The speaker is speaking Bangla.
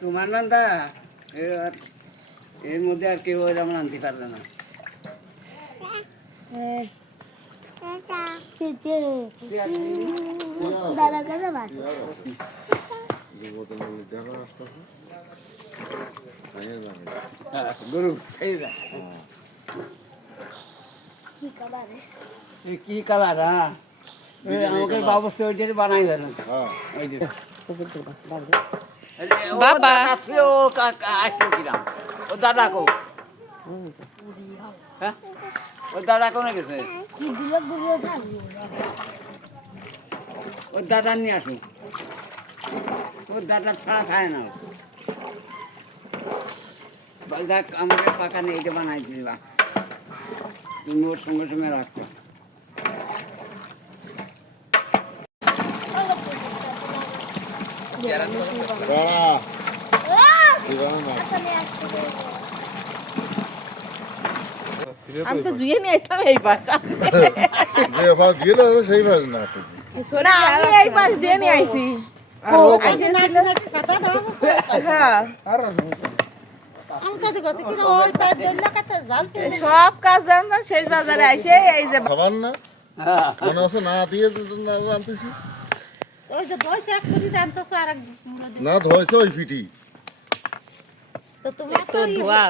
তোমার নানটা এর মধ্যে আর কেউ এরকম আনতে পারবে না যুবতন লিডার কি কালার হ্যাঁ আমাকে বাবু সে ওইটাই বানাই দেন ওই বাবা। ও কিরাম ও দাদা কো হ্যাঁ ও দাদা কোনে গেছে ও দাদা নিয়ে আসুন ও দাদা ছাড়া খায় না দেখ আমাদের পাকা নেই এটা বানাই দিলাম তুমি ওর সঙ্গে সঙ্গে রাখতো দাঁড়া আমি তো জুয়ে নিয়ে আসলাম এই পাশ। যে ভাগ গেলে সেই ভাগ না। আমি এই পাশ দিয়ে নিয়ে আইছি সব কাজ জানতাম শেষ বাজারে আইসে এই যে খাবার না? হ্যাঁ। মনে আছে না দিয়ে আনতেছি? না ধোয়ছে ওই ফিটি। তো ধোয়া